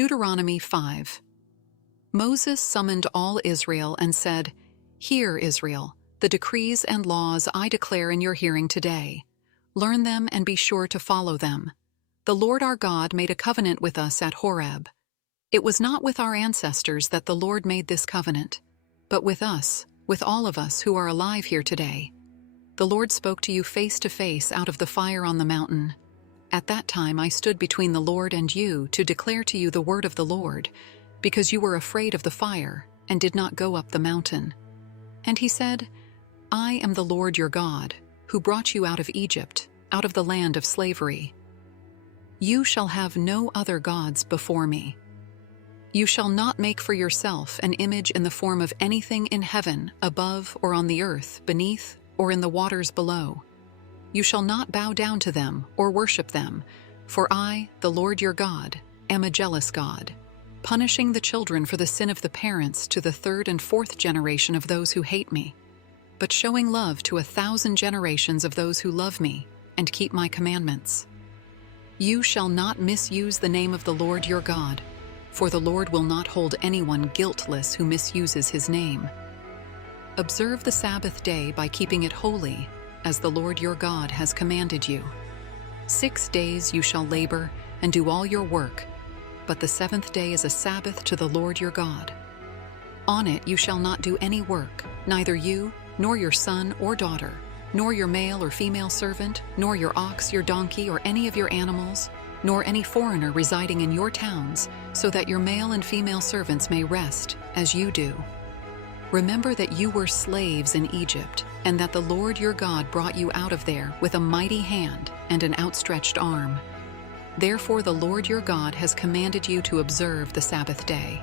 Deuteronomy 5. Moses summoned all Israel and said, "Hear, Israel, the decrees and laws I declare in your hearing today. Learn them and be sure to follow them. The Lord our God made a covenant with us at Horeb. It was not with our ancestors that the Lord made this covenant, but with us, with all of us who are alive here today. The Lord spoke to you face to face out of the fire on the mountain. At that time I stood between the Lord and you to declare to you the word of the Lord, because you were afraid of the fire and did not go up the mountain. And he said, I am the Lord your God, who brought you out of Egypt, out of the land of slavery. You shall have no other gods before me. You shall not make for yourself an image in the form of anything in heaven, above, or on the earth, beneath, or in the waters below. You shall not bow down to them or worship them, for I, the Lord your God, am a jealous God, punishing the children for the sin of the parents to the third and fourth generation of those who hate me, but showing love to 1,000 generations of those who love me and keep my commandments. You shall not misuse the name of the Lord your God, for the Lord will not hold anyone guiltless who misuses his name. Observe the Sabbath day by keeping it holy, as the Lord your God has commanded you. 6 days you shall labor and do all your work, but the seventh day is a Sabbath to the Lord your God. On it you shall not do any work, neither you, nor your son or daughter, nor your male or female servant, nor your ox, your donkey, or any of your animals, nor any foreigner residing in your towns, so that your male and female servants may rest, as you do. Remember that you were slaves in Egypt, and that the Lord your God brought you out of there with a mighty hand and an outstretched arm. Therefore the Lord your God has commanded you to observe the Sabbath day.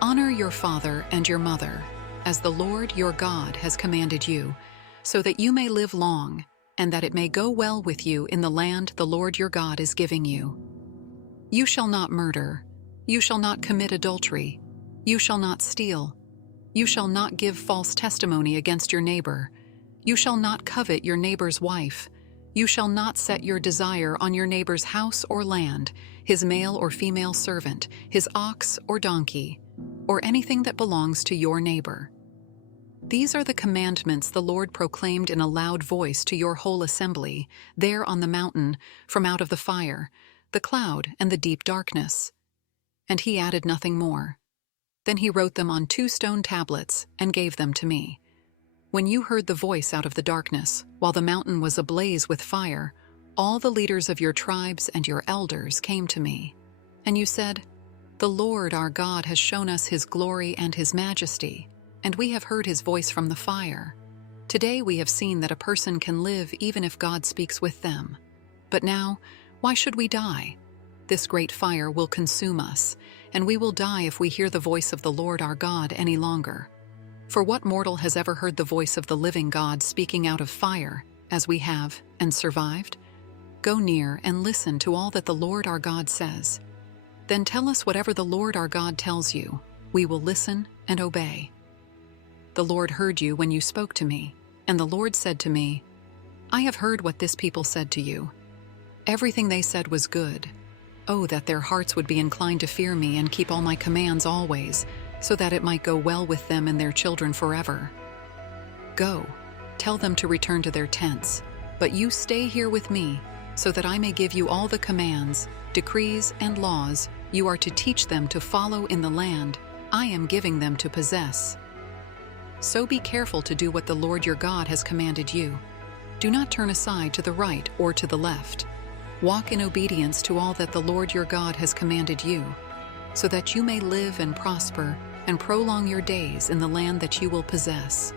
Honor your father and your mother, as the Lord your God has commanded you, so that you may live long, and that it may go well with you in the land the Lord your God is giving you. You shall not murder. You shall not commit adultery. You shall not steal. You shall not give false testimony against your neighbor. You shall not covet your neighbor's wife. You shall not set your desire on your neighbor's house or land, his male or female servant, his ox or donkey, or anything that belongs to your neighbor. These are the commandments the Lord proclaimed in a loud voice to your whole assembly, there on the mountain, from out of the fire, the cloud, and the deep darkness. And he added nothing more. Then he wrote them on 2 stone tablets and gave them to me. When you heard the voice out of the darkness, while the mountain was ablaze with fire, all the leaders of your tribes and your elders came to me. And you said, The Lord our God has shown us his glory and his majesty, and we have heard his voice from the fire. Today we have seen that a person can live even if God speaks with them. But now, why should we die? This great fire will consume us, and we will die if we hear the voice of the Lord our God any longer. For what mortal has ever heard the voice of the living God speaking out of fire, as we have, and survived? Go near and listen to all that the Lord our God says. Then tell us whatever the Lord our God tells you. We will listen and obey. The Lord heard you when you spoke to me, and the Lord said to me, I have heard what this people said to you. Everything they said was good. Oh, that their hearts would be inclined to fear me and keep all my commands always, so that it might go well with them and their children forever. Go, tell them to return to their tents, but you stay here with me, so that I may give you all the commands, decrees, and laws you are to teach them to follow in the land I am giving them to possess. So be careful to do what the Lord your God has commanded you. Do not turn aside to the right or to the left. Walk in obedience to all that the Lord your God has commanded you, so that you may live and prosper and prolong your days in the land that you will possess.